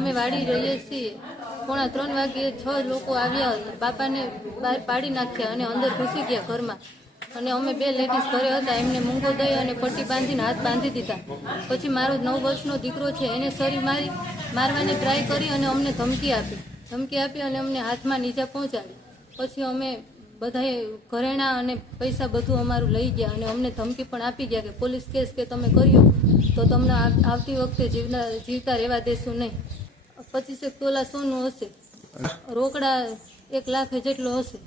અમે વાડી રહીએ છીએ. 2:45 વાગે 6 લોકો આવ્યા, બાપાને બહાર પાડી નાખ્યા અને અંદર ઘૂસી ગયા ઘરમાં. અને અમે 2 લેડીઝ ઘરે હતા, એમને મૂંગો દઈ અને પટ્ટી બાંધીને હાથ બાંધી દીધા. પછી મારો 9 વર્ષનો દીકરો છે, એને સરી મારવાની ટ્રાય કરી અને અમને ધમકી આપી અને અમને હાથમાં નીચા પહોંચાડી. પછી અમે બધાએ ઘરેણા અને પૈસા બધું અમારું લઈ ગયા અને અમને ધમકી પણ આપી ગયા કે પોલીસ કેસ કે તમે કર્યો તો તમને આવતી વખતે જીવતા રહેવા દેશું નહીં. 25 તોલા સોનું હશે, રોકડા 1 લાખ જેટલો હશે.